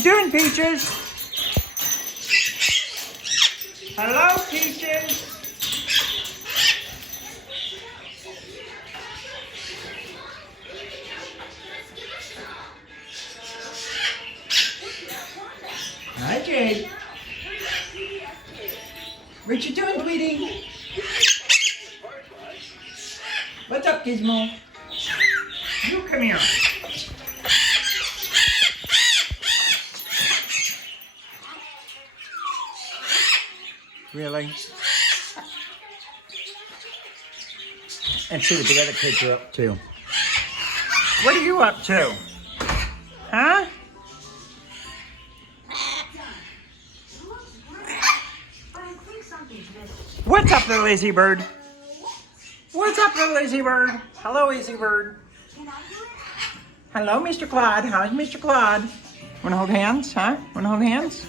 you doing, Peaches? Hello, Peaches. Hi, Jade. What you doing, Tweety? What's up, Gizmo? You come here. Really? And see what the other kids are up to. What are you up to? Huh? What's up there, lazy bird? What's up there, lazy bird? Hello, lazy bird. Hello, Mr. Claude. How's Mr. Claude? Wanna hold hands, huh? Wanna hold hands?